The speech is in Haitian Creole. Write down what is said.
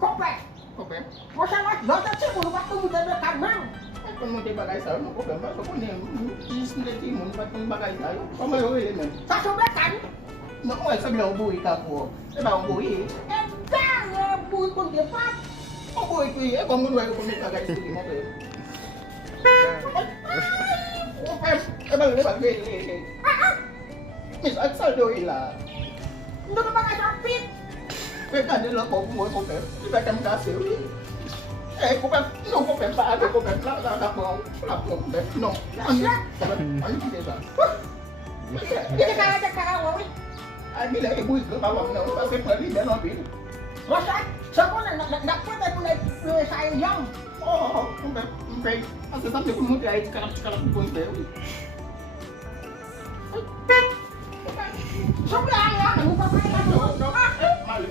Komplek. Komplek. Masalah dosa sih bulu waktu muda berkarnang. Kung mo tayo bagay sa'yo, no problema. So kung hindi mo, ba't yung bagay sa'yo? Pamaluhin mo. Sasubekan. No, sabi lang, ubuhi ka po. Diba, ubuhi? Enggak, bulu pun depan. Ubuhi ko eh. Kung mo ko may bagay sa'yo mo ko eh. Miss, at saldo ila. Hindi ka ba kasapit? Kaya kanila ko, umuwi ko kayo. Di ba kami kasi, eh, kung paano ko kayo, wala ko, no. Ano ba? Hindi ka aja karawang. Ang nila, ibuhi ko, tawag na, kasi palida no, Bill. Masa, sa ko na, dapat ay kulay sa iyong. Oo, okay. Kasi sabi ko mo, ay kalap ko yung kayo. Sabi ay, ano pa pa Mali.